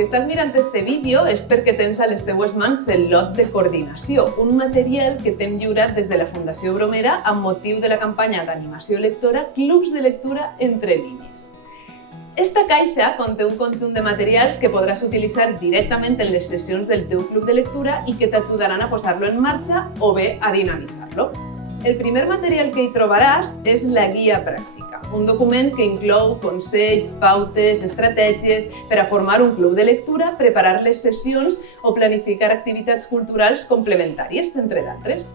Si estàs mirant este vídeo és perquè tens a les teues mans el lot de coordinació, un material que t'hem lliurat des de la Fundació Bromera amb motiu de la campanya d'animació lectora Clubs de lectura entre línies. Esta caixa conté un conjunt de materials que podràs utilitzar directament en les sessions del teu club de lectura i que t'ajudaran a posar-lo en marxa o bé a dinamitzar-lo. El primer material que hi trobaràs és la guia pràctica, un document que inclou consells, pautes, estratègies per a formar un club de lectura, preparar les sessions o planificar activitats culturals complementàries, entre d'altres.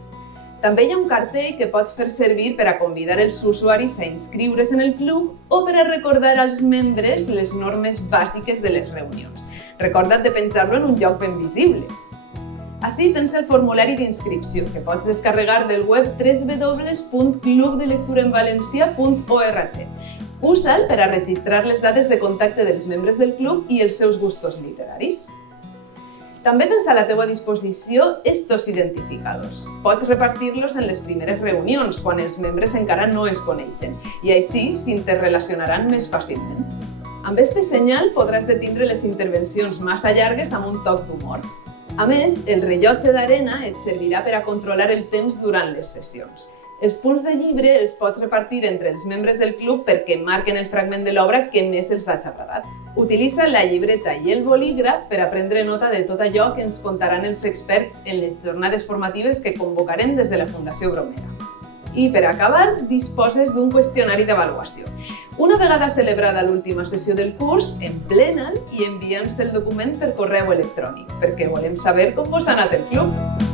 També hi ha un cartell que pots fer servir per a convidar els usuaris a inscriure's en el club o per a recordar als membres les normes bàsiques de les reunions. Recorda't de penjar-lo en un lloc ben visible. Ací tens el formulari d'inscripció, que pots descarregar del web www.clubdelecturaenvalencia.org. Usa'l per a registrar les dades de contacte dels membres del club i els seus gustos literaris. També tens a la teua disposició estos identificadors. Pots repartir-los en les primeres reunions, quan els membres encara no es coneixen, i així s'interrelacionaran més fàcilment. Amb este senyal podràs detindre les intervencions massa llargues amb un toc d'humor. A més, el rellotge d'arena et servirà per a controlar el temps durant les sessions. Els punts de llibre els pots repartir entre els membres del club perquè marquen el fragment de l'obra que més els ha agradat. Utilitza la llibreta i el bolígraf per a prendre nota de tot allò que ens contaran els experts en les jornades formatives que convocarem des de la Fundació Bromera. I per acabar, disposes d'un qüestionari d'avaluació. Una vegada celebrada l'última sessió del curs, emplena'l i envia'ns el document per correu electrònic, perquè volem saber com vos ha anat el club.